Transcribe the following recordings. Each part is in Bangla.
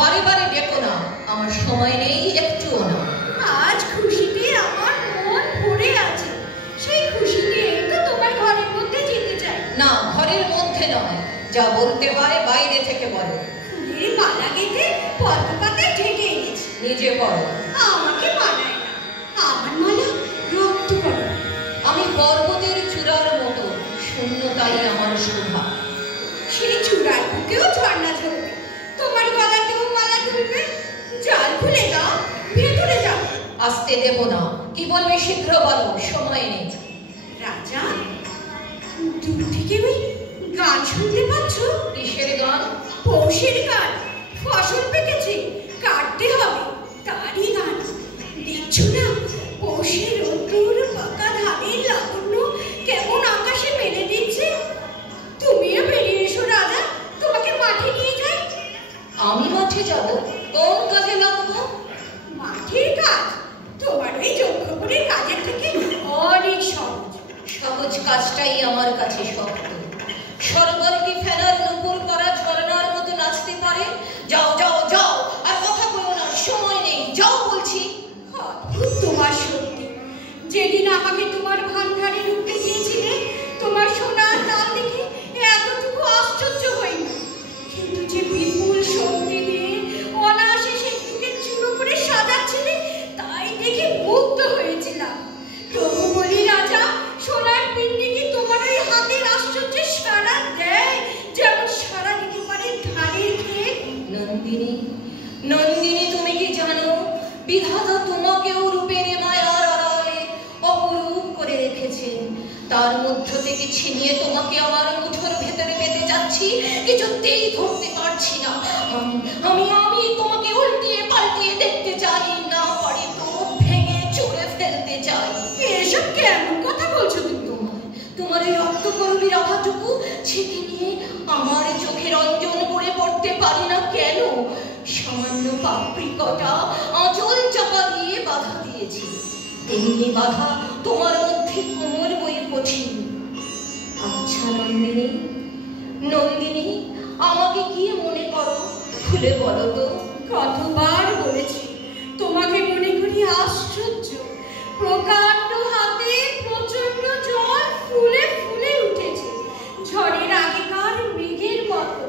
বারে বারে ডেকো না, আমার সময় নেই একটুও না। আজ খুশিতে আমার মন ভরে আছে, সেই খুশিতে তো তোমার ঘরের মধ্যে যেতে চাই। না, ঘরের মধ্যে নয়, যা বলতে হয় বাইরে থেকে বলো। ফুলের মালা গেঁথে পদ্ম পাতায় ঢেকে এনেছি। নিজে পড়ো। আমাকে মানায় না, আমার মালা রক্ত করো। আমি পর্বতের চূড়ার মতো, শূন্যতাই আমার শোভা। সেই চূড়ার বুকেও ঝর্ণা ঝরবে, তোমার গলাতেও মালা ধরবে। জাল খুলে দাও, ভেতরে যাও। আসতে দেব না, কি বলবে শীঘ্র বলো, সময় নেই। রাজা, দূর থেকে ওই গান শুনতে পাচ্ছ? কিসের গান? পৌষের গান। ফসল পেকেছে, কাটতে হবে, তারই গান। দেখছো না পৌষের রোদ্দুর পাকা ধানের লাবণ্য কেমন আকাশে মেলে দিচ্ছে? তুমিও বেরিয়ে এসো রাজা, তোমাকে মাঠে নিয়ে যাই। আমি মাঠে যাব? কোন কাজে লাগবো? মাঠের কাজ তোমার ওই যজ্ঞপুরের কাজের থেকে অনেক সহজ। সহজ কাজটাই আমার কাছে শক্ত। সরোবর কি ফেনার নুপুর করা ঝরনার মতো নাচতে পারে? যাও যাও যাও, আর কথা বলো না, সময় নেই, যাও বলছি। তোমার সত্যি, যেদিন আমাকে তোমার ভান্ডারে রূপে দিয়েছিলে, তোমার সোনার লাল দেখে এতটুকু আশ্চর্য হইনি। কিন্তু যে বিপুল শক্তি দিয়ে অনায়াসে সেগুলোকে চূড়ো করে সাজাচ্ছিলে, তাই দেখে মুগ্ধ হয়েছিলাম। তবু বলি রাজা, সোনার পিণ্ডি কি তোমার ওই হাতের আশ্চর্যের সাড়া দেয়, যেমন সাড়া দিতে পারে ধানের ক্ষেত? নন্দিনী, নন্দিনী, তুমি কি জানো বিধাতা তোমাকেও রূপের মায়ার আড়ালে অপরূপ করে রেখেছেন। তার মধ্য থেকে ছিনিয়ে তোমাকে আমার মুঠোর ভেতরে পেতে যাচ্ছি, কিছুতেই ধরতে পারছি না। আমি আমি তোমাকে উল্টিয়ে পাল্টিয়ে দেখতে চাই, না পারি তো ভেঙে চড়ে ফেলতে চাই। এসব কেমন কথা বলছো তুমি? তোমার এই রক্তকরবীর আভাটুকু ছেঁকে নিয়ে আমার চোখের অঞ্জন করে পড়তে পারি না কেন? সামান্য পাপড়িকটা আঁচল চাপা দিয়ে বাধা দিয়েছি, তেমনি বাধা তোমার মধ্যে কোমর বয়ে কঠিন। আচ্ছা নন্দিনী, নন্দিনী, আমাকে কি মনে করো, খুলে বলো তো। কতবার বলেছি তোমাকে মনে করি আশ্চর্য, প্রকাণ্ড হাতে প্রচন্ড জল ফুলে ফুলে উঠেছে, ঝড়ের আগেকার মেঘের মতো,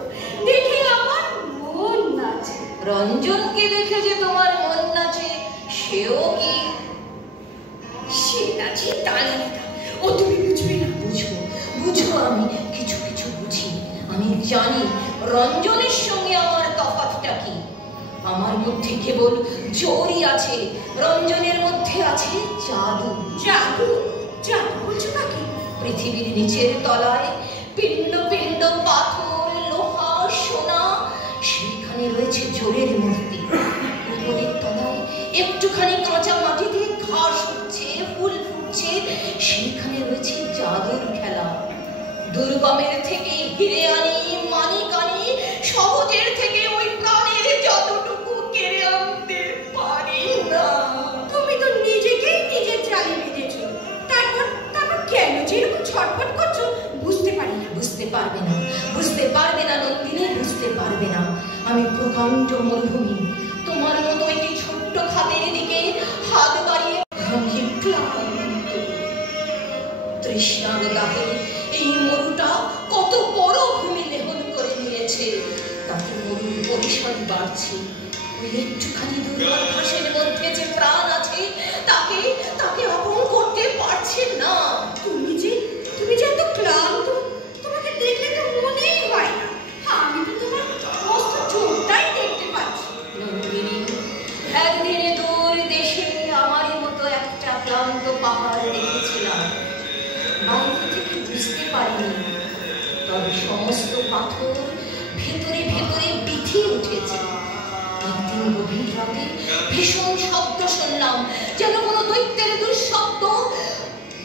দেখে আমার মন নাচে। রঞ্জনকে দেখে যে তোমার মন নাচে, সেও কি? সে নাচে তালিকা, ও তুমি বুঝবে না। বুঝবো, বুঝবো, আমি কিছু কিছু বুঝি। আমি জানি রঞ্জনের সঙ্গে আমার তফাৎটা কি। আমার মধ্যে কেবল জোরই আছে, রঞ্জনের মধ্যে আছে জাদু। জাদু? জাদু বলছো নাকি? পৃথিবীর নিচের তলায় পিণ্ড পিণ্ড পাথর, লোহা, সোনা, সেইখানে রয়েছে জোরের মূর্তি। উপরের তলায় একটুখানি কাঁচা মাটিতে ঘাস উঠছে, ফুল ফুটছে, সেইখানে রয়েছে জাদুর খেলা। দুর্গমের থেকে হিরে আনি, মানিক আনি, সহজের থেকে ওই প্রাণের যতটুকু কেড়ে আনতে পারি না। তুমি তো নিজেকেই নিজের জালে বেঁধেছো। তারপর কেন যে এরকম ছটফট করছো বুঝতে পারি না। বুঝতে পারবে না, বুঝতে পারবে না নন্দিনী, বুঝতে পারবে না। আমি প্রকাণ্ড মরুভূমি, তোমার মতো একটি ছোট্ট খাদের দিকে হাত বাড়িয়ে আমি ক্লান্ত। তৃষ্ণার দাহে এই মরুটা কত বড় ভূমি লেহন করে নিয়েছে, তাতে মরুর পরিসর বাড়ছে। ওই একটুখানি দুর্বল ঘাসের মধ্যে যে প্রাণ আছে, তাকে তাকে আপন করতে পারছে না। তুমি যে এত ক্লান্ত, তোমাকে দেখলে তো মনেই হয় না। আমি তো তোমার মস্ত চোখটাই দেখতে পাচ্ছি। নন্দিনী, একদিন দূর দেশে আমারই মতো একটা ক্লান্ত পাহাড় দেখেছিলাম। বাইরে থেকে বুঝতে পারিনি, তবে সমস্ত পাথর ভেতরে ভেতরে বিথিয়ে উঠেছে। একদিন গভীর রাতে ভীষণ শব্দ শুনলাম, যেন কোনো দৈত্যের দুঃশব্দ।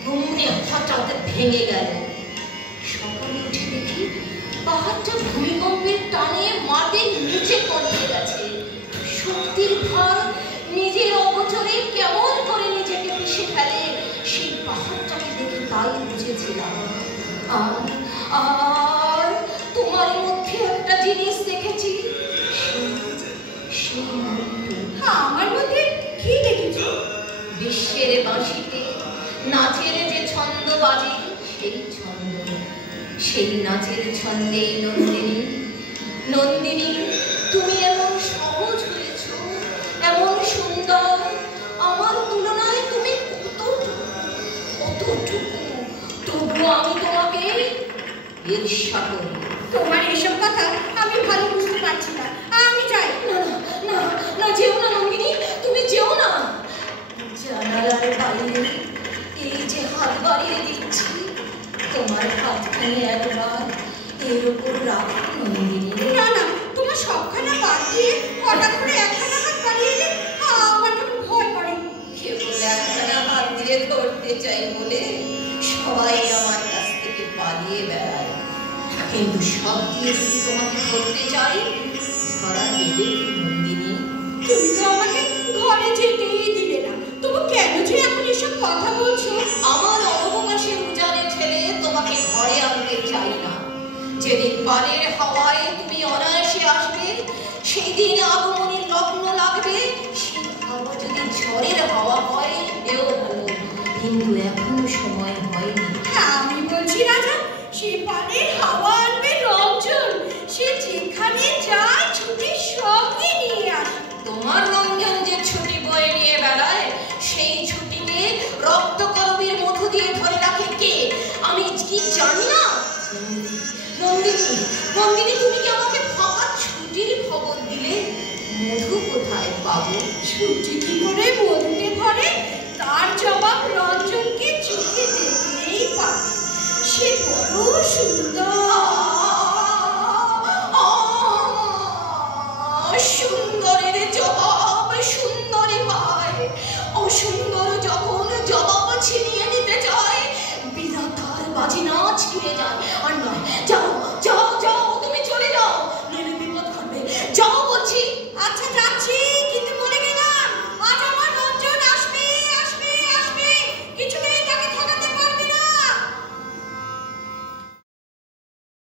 ঘুমনে হঠাৎ ভেঙে গেল। সকালে উঠে দেখি পাহাড়টা ভূমিকম্পের টানে মাটির নিচে পড়ে গেছে। শক্তির ভার নিজের অগোচরে কেমন করে নিজেকে পিষে ফেলে, সেই পাহাড়টাকে দেখে তাই বুঝেছিলাম। আর তোমার মধ্যে একটা জিনিস দেখেছি, বাঁশিতে নাচের যে ছন্দ বাজে সেই ছন্দ, সেই নাচের ছন্দেই নন্দিনী। নন্দিনী, তুমি এমন সহজ হয়েছ, এমন সুন্দর, আমার তুলনায় তুমি কতটুকু, তবু আমি তোমাকে ঈর্ষা করি। তোমার এসব কথা আমি ভালো বুঝতে পারছি না, আমি যাই। না না না, যেও না নন্দিনী, তুমি যেও না। জানালার বাইরে এই যে হাত বাড়িয়ে দিচ্ছি, তোমার হাতখানি একবার এর উপর রাখো নন্দিনী। না না, তোমার সবখানা বাদ দিয়ে হঠাৎ করে একখানা হাত বাড়িয়ে এলে আমার কেমন ভয় করে। কেবল একখানা হাত দিয়ে ধরতে চাই বলে সবাই আমার কাছ থেকে পালিয়ে বেড়ায়, কিন্তু সব দিয়ে যদি তোমাকে ধরতে চাই, ধরা দেবে নন্দিনী? তুমি তো আমাকে ঘরে যেতেই দিলে না, তবু কেন যে এখন এসব কথা বলছো? আমার অবকাশের উজানে ঠেলে তোমাকে ঘরে আনতে চাই না। যেদিন বানের হাওয়ায় তুমি অনায়াসে আসবে, সেই দিন আগমনের লগ্ন লাগবে। সেই হাওয়া যদি ঝড়ের হাওয়া হয় এও ভালো, কিন্তু এখনো সময় হয়নি। আমি বলছি রাজা, সে পানের হাওয়া আনবে রঞ্জন, সে যেখানে যায় ছুটি সঙ্গে নিয়ে আসে। তোমার রঞ্জন যে ছুটি বয়ে নিয়ে বেড়ায়, সেই ছুটিকে রক্তকরবীর মধু দিয়ে ধরে রাখে কে? আমি কি জানি না? নন্দিনী, নন্দিনী, তুমি কি আমাকে ফাঁকা ছুটির খবর দিলে? মধু কোথায় পাবো? ছুটি কি করে মধুতে ভরে, তার জবাব রঞ্জনকে চোখে দেখলেই পাবে। সে বড় সুন্দর। সুন্দরের জবাব সুন্দরী পায়, অসুন্দর যখন জবাব ছিনিয়ে নিতে চায়, বিধাতার বাজি না ছিঁড়ে যায়। আর নয়, যাও